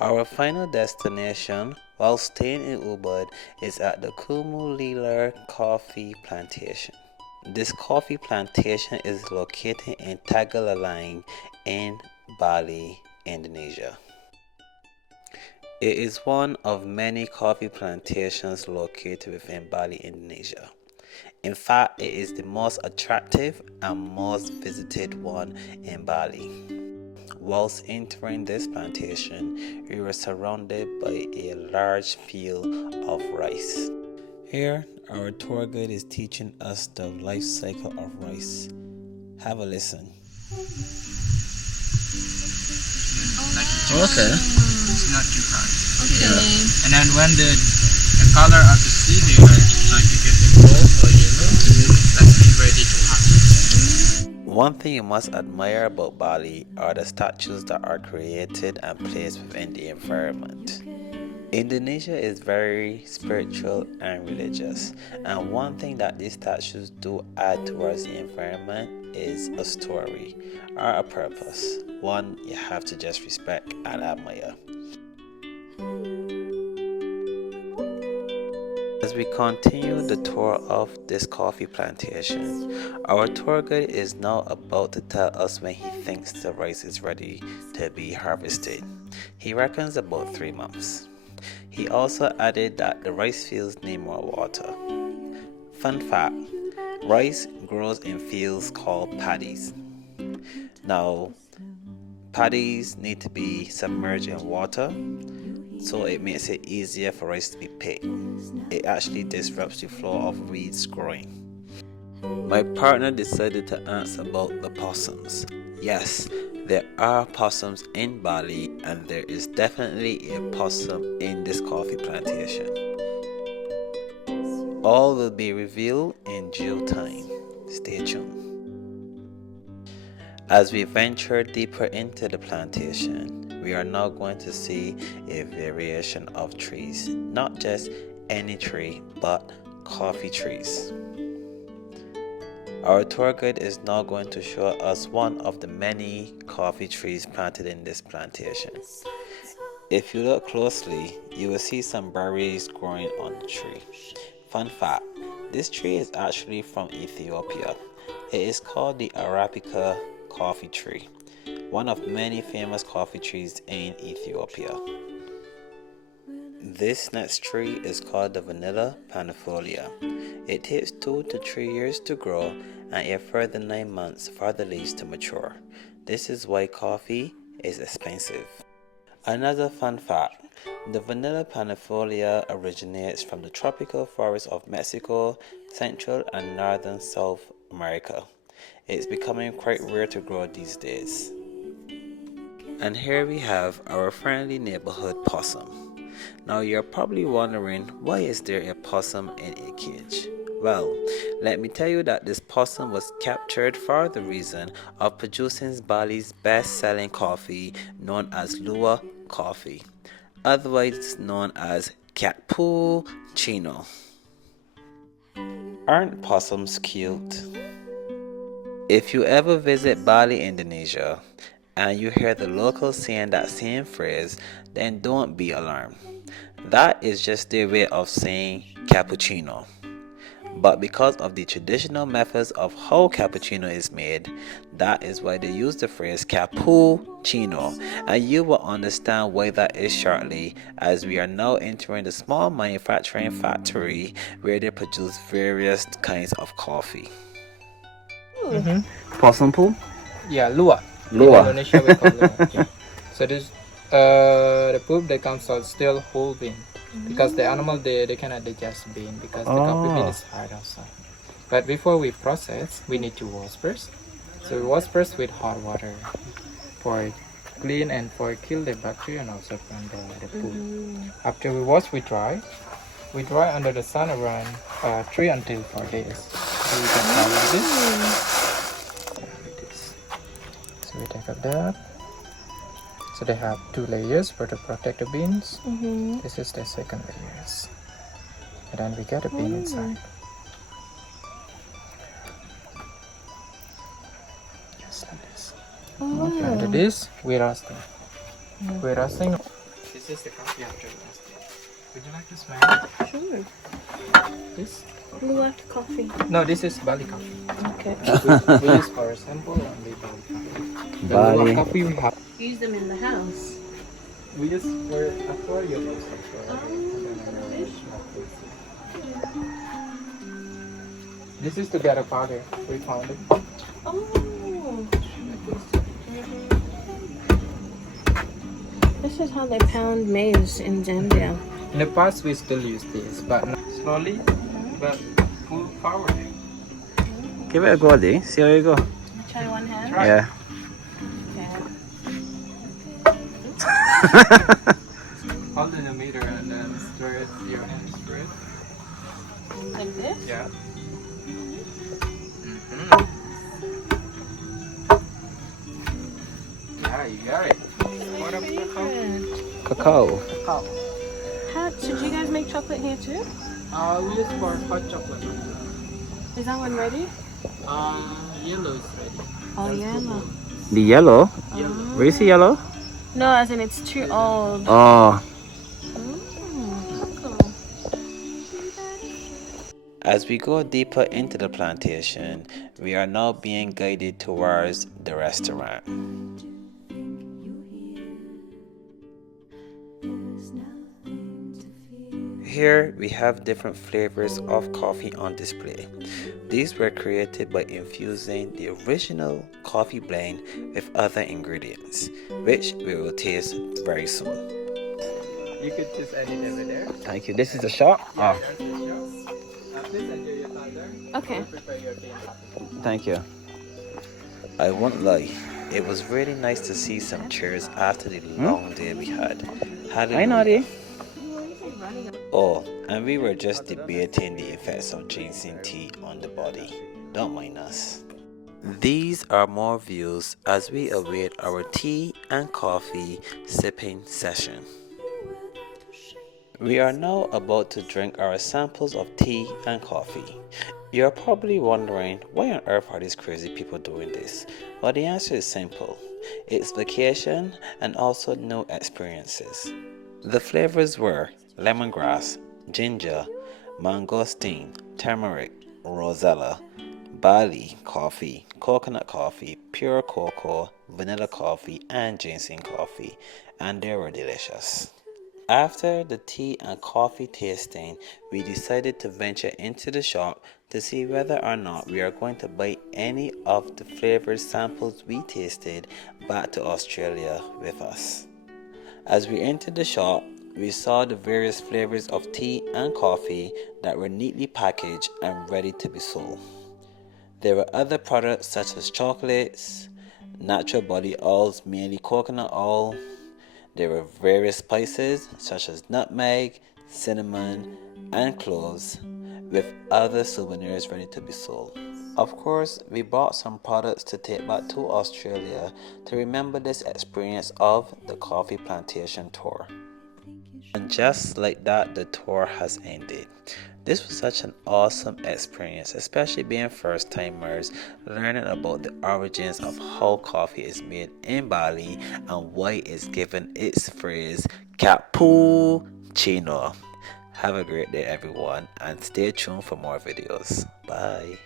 Our final destination, while staying in Ubud, is at the Kumulilir Coffee Plantation. This coffee plantation is located in Tegallalang in Bali, Indonesia. It is one of many coffee plantations located within Bali, Indonesia. In fact, it is the most attractive and most visited one in Bali. Whilst entering this plantation, we were surrounded by a large field of rice. Here, our tour guide is teaching us the life cycle of rice. Have a listen. Okay. It's not too hard. Okay. Yeah. And then when the color of the seed they are like getting gold or yellow, that's it ready to harvest. One thing you must admire about Bali are the statues that are created and placed within the environment. Indonesia is very spiritual and religious, and one thing that these statues do add towards the environment is a story or a purpose, one you have to just respect and admire. As we continue the tour of this coffee plantation, our tour guide is now about to tell us when he thinks the rice is ready to be harvested. He reckons about 3 months. He also added that the rice fields need more water. Fun fact, rice grows in fields called paddies. Now, paddies need to be submerged in water, so it makes it easier for rice to be picked. It actually disrupts the flow of weeds growing. My partner decided to ask about the possums. Yes, there are possums in Bali, and there is definitely a possum in this coffee plantation. All will be revealed in due time. Stay tuned. As we venture deeper into the plantation, we are now going to see a variation of trees, not just any tree, but coffee trees. Our tour guide is now going to show us one of the many coffee trees planted in this plantation. If you look closely, you will see some berries growing on the tree. Fun fact, this tree is actually from Ethiopia. It is called the Arabica coffee tree, one of many famous coffee trees in Ethiopia. This next tree is called the vanilla pannifolia. It takes 2 to 3 years to grow and a further 9 months for the leaves to mature. This is why coffee is expensive. Another fun fact, the vanilla pannifolia originates from the tropical forests of Mexico, Central and Northern South America. It's becoming quite rare to grow these days. And here we have our friendly neighborhood possum. Now you're probably wondering, why is there a possum in a cage? Well, let me tell you that this possum was captured for the reason of producing Bali's best-selling coffee known as Luwak coffee, otherwise known as cappuccino. Aren't possums cute? If you ever visit Bali, Indonesia, and you hear the locals saying that same phrase, then don't be alarmed. That is just their way of saying cappuccino. But because of the traditional methods of how cappuccino is made, that is why they use the phrase cappuccino, and you will understand why that is shortly, as we are now entering the small manufacturing factory where they produce various kinds of coffee. Possum poo? Yeah, luwak. Luwak. In Indonesia we call luwak. Yeah. So this the poop that comes out still whole bean, because the animal they cannot digest bean because the coffee bean is hard outside. But before we process, we need to wash first. So we wash first with hot water for clean and for kill the bacteria and also from the poop. After we wash, we dry. We dry under the sun around 3 until 4 days. So we can try like this. So we take out that. So they have 2 layers for to protect the beans. This is the second layers. And then we get the bean inside. Just like this. After this, we roasting. We roasting This is the coffee after last day. Would you like to smell? Sure. This? Blue after coffee. No, this is Bali coffee. Okay. We use for a sample only Bali coffee. The Bali. Luwak coffee we have. Use them in the house. We use for aquarium also. This is the gather powder. We found it. Oh. This is how they pound maize in Zambia. In the past, we still use this, but not slowly, but full power. Give it a go, Dee. See how you go. Try one hand. Try. Yeah. Hold in the meter and then stir it. Your hand stir it. Like this? Yeah. Yeah, you got it. What up, Cacao. So do you guys make chocolate here too? We use for hot chocolate. Is that one ready? Yellow is ready. Oh, yellow. The yellow? Yellow. Where is the yellow? No, as in it's too old. Oh. Cool. As we go deeper into the plantation, we are now being guided towards the restaurant. Here we have different flavors of coffee on display. These were created by infusing the original coffee blend with other ingredients, which we will taste very soon. You could choose any over there. Thank you. This is the shop? Yeah, there's the show. Please enjoy your time there. Okay. Prepare your tea. Thank you. I won't lie, it was really nice to see some cheers after the long day we had. Hi, Naughty. Running. Oh, and we were just debating the effects of ginseng tea on the body. Don't mind us. These are more views as we await our tea and coffee sipping session. We are now about to drink our samples of tea and coffee. You're probably wondering, why on earth are these crazy people doing this? Well, the answer is simple. It's vacation and also new experiences. The flavors were lemongrass, ginger, mangosteen, turmeric, rosella, Bali coffee, coconut coffee, pure cocoa, vanilla coffee, and ginseng coffee, and they were delicious. After the tea and coffee tasting, we decided to venture into the shop to see whether or not we are going to buy any of the flavored samples we tasted back to Australia with us. As we entered the shop, we saw the various flavors of tea and coffee that were neatly packaged and ready to be sold. There were other products such as chocolates, natural body oils, mainly coconut oil. There were various spices such as nutmeg, cinnamon, and cloves, with other souvenirs ready to be sold. Of course, we bought some products to take back to Australia to remember this experience of the Coffee Plantation tour. And just like that, the tour has ended. This was such an awesome experience, especially being first timers, learning about the origins of how coffee is made in Bali and why it's given its phrase cappuccino. Have a great day everyone, and stay tuned for more videos. Bye.